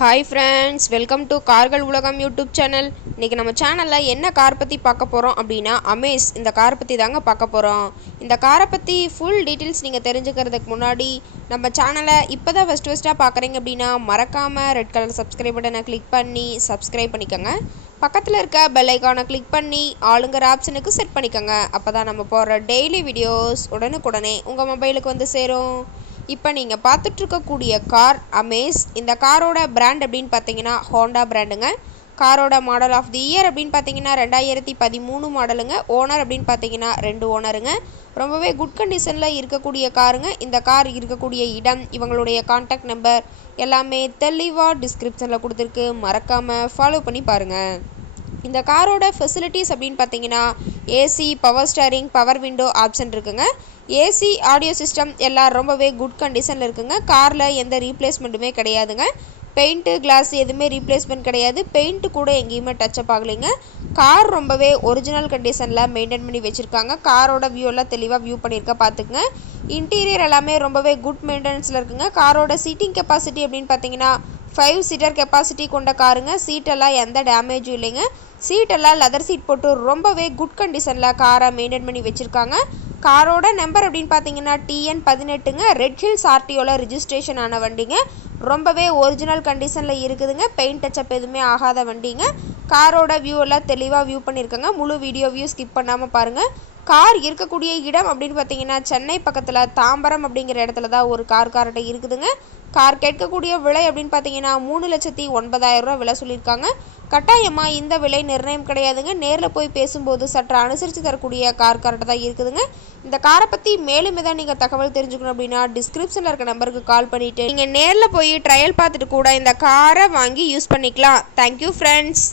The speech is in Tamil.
ஹாய் ஃப்ரெண்ட்ஸ், வெல்கம் டு கார்கள் உலகம் யூடியூப் சேனல். இன்றைக்கி நம்ம சேனலில் என்ன கார் பற்றி பார்க்க போகிறோம் அப்படின்னா அமேஸ் இந்த காரை பற்றி தாங்க பார்க்க போகிறோம். இந்த காரை பற்றி ஃபுல் டீட்டெயில்ஸ் நீங்கள் தெரிஞ்சுக்கிறதுக்கு முன்னாடி நம்ம சேனலை இப்போ தான் ஃபஸ்ட்டாக பார்க்குறீங்க அப்படின்னா மறக்காமல் ரெட் கலர் சப்ஸ்கிரைப் பட்டனை கிளிக் பண்ணி சப்ஸ்கிரைப் பண்ணிக்கோங்க. பக்கத்தில் இருக்க பெல் ஐக்கானை கிளிக் பண்ணி ஆளுங்கிற ஆப்ஷனுக்கு செட் பண்ணிக்கோங்க. அப்போ தான் நம்ம போடுற டெய்லி வீடியோஸ் உடனுக்குடனே உங்கள் மொபைலுக்கு வந்து சேரும். இப்போ நீங்கள் பார்த்துட்ருக்கக்கூடிய கார் அமேஸ். இந்த காரோட பிராண்ட் அப்படின்னு பார்த்தீங்கன்னா ஹோண்டா பிராண்டுங்க. காரோட மாடல் ஆஃப் தி இயர் அப்படின்னு பார்த்தீங்கன்னா 2013 மாடலுங்க. ஓனர் அப்படின்னு பார்த்தீங்கன்னா 2 ஓனருங்க. ரொம்பவே குட் கண்டிஷனில் இருக்கக்கூடிய காருங்க. இந்த கார் இருக்கக்கூடிய இடம், இவங்களுடைய கான்டாக்ட் நம்பர் எல்லாமே தெளிவாக டிஸ்கிரிப்ஷனில் கொடுத்துருக்கு. மறக்காமல் ஃபாலோ பண்ணி பாருங்கள். இந்த காரோட ஃபெசிலிட்டிஸ் அப்படின்னு பார்த்தீங்கன்னா AC, power steering, power window option இருக்குங்க. ஏசி, ஆடியோ சிஸ்டம் எல்லாம் ரொம்பவே குட் கண்டிஷனில் இருக்குங்க. காரில் எந்த ரீப்ளேஸ்மெண்ட்டுமே கிடையாதுங்க. பெயிண்ட்டு, கிளாஸ் எதுவுமே ரீப்ளேஸ்மெண்ட் கிடையாது. பெயிண்ட்டு கூட எங்கேயுமே டச்சப் ஆகலைங்க. கார் ரொம்பவே ஒரிஜினல் கண்டிஷனில் மெயின்டைன் பண்ணி வச்சுருக்காங்க. காரோட வியூ எல்லாம் தெளிவாக வியூ பண்ணியிருக்க பார்த்துக்குங்க. இன்டீரியர் எல்லாமே ரொம்பவே குட் மெயின்டெனன்ஸில் இருக்குங்க. காரோட சீட்டிங் கெப்பாசிட்டி அப்படின்னு பார்த்தீங்கன்னா 5 சீட்டர் கெப்பாசிட்டி கொண்ட காருங்க. சீட்டெல்லாம் எந்த டேமேஜும் இல்லைங்க. சீட்டெல்லாம் லெதர் சீட் போட்டு ரொம்பவே குட் கண்டிஷனில் காரை மெயின்டைன் பண்ணி வச்சுருக்காங்க. காரோட நம்பர் அப்படின்னு பார்த்தீங்கன்னா TN18ங்க. ரெட் ஹில்ஸ் ஆர்டிஓவில் ரிஜிஸ்ட்ரேஷன் ஆன வண்டிங்க. ரொம்பவே ஒரிஜினல் கண்டிஷனில் இருக்குதுங்க. பெயிண்ட் டச்சப் எதுவுமே ஆகாத வண்டிங்க. காரோட வியூ எல்லாம் தெளிவாக வியூ பண்ணியிருக்காங்க. முழு வீடியோவையும் ஸ்கிப் பண்ணாமல் பாருங்கள். கார் இருக்கக்கூடிய இடம் அப்படின்னு பார்த்தீங்கன்னா சென்னை பக்கத்தில் தாம்பரம் அப்படிங்கிற இடத்துல தான் ஒரு கார்கிட்ட இருக்குதுங்க. கார் கேட்கக்கூடிய விலை அப்படின்னு பார்த்தீங்கன்னா 3,09,000 ரூபா விலை சொல்லியிருக்காங்க. கட்டாயமாக இந்த விலை நிர்ணயம் கிடையாதுங்க. நேரில் போய் பேசும்போது சற்று அனுசரித்து தரக்கூடிய கார்கிட்ட தான் இருக்குதுங்க. இந்த காரை பற்றி மேலும் ஏதாவது நீங்கள் தகவல் தெரிஞ்சுக்கணும் அப்படின்னா டிஸ்கிரிப்ஷனில் இருக்க நம்பருக்கு கால் பண்ணிவிட்டு நீங்கள் நேரில் போய் ட்ரையல் பார்த்துட்டு கூட இந்த காரை வாங்கி யூஸ் பண்ணிக்கலாம். Thank you friends.